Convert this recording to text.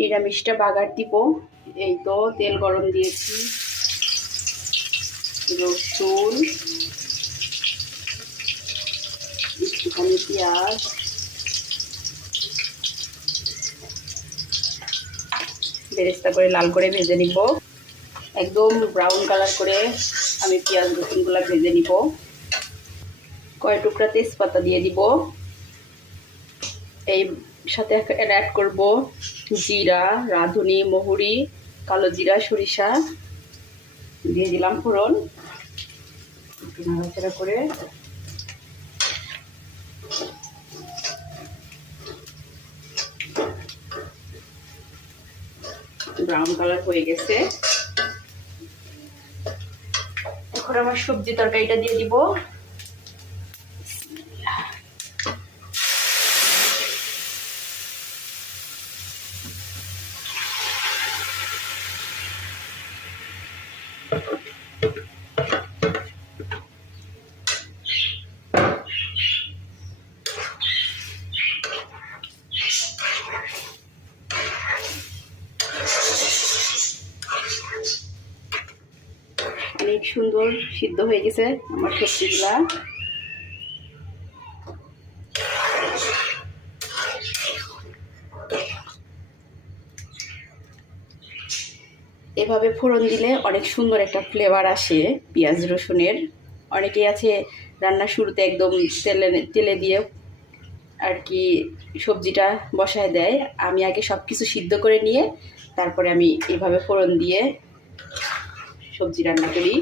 নিরামিষটা বাগার দিব। এই তো তেল গরম দিয়েছি, রসুন, একটুখানি পেঁয়াজ, বেরেস্তা করে লাল করে ভেজে নিব। একদম ব্রাউন কালার করে আমি পেঁয়াজ রসুনগুলো ভেজে নিব। কয় টুকরা তেজপাতা দিয়ে দিব। এই সাথে অ্যাড করব জিরা, রাঁধুনি, মহুরি, কালো জিরা, সরিষা দিয়ে দিলাম ফোড়ন। একটু নাড়াচাড়া করে ব্রাউন কালার হয়ে গেছে। এখন আমার সবজি তরকারিটা দিয়ে দিব। অনেক সুন্দর সিদ্ধ হয়ে গেছে আমার সবজিগুলা। এভাবে ফোড়ন দিলে অনেক সুন্দর একটা ফ্লেভার আসে পেঁয়াজ রসুনের। অনেকেই আছে রান্নার শুরুতে একদম তেলে দিয়ে আর কি সবজিটা বসায় দেয়। আমি আগে সব কিছু সিদ্ধ করে নিয়ে তারপরে আমি এভাবে ফোড়ন দিয়ে সবজি রান্না করি।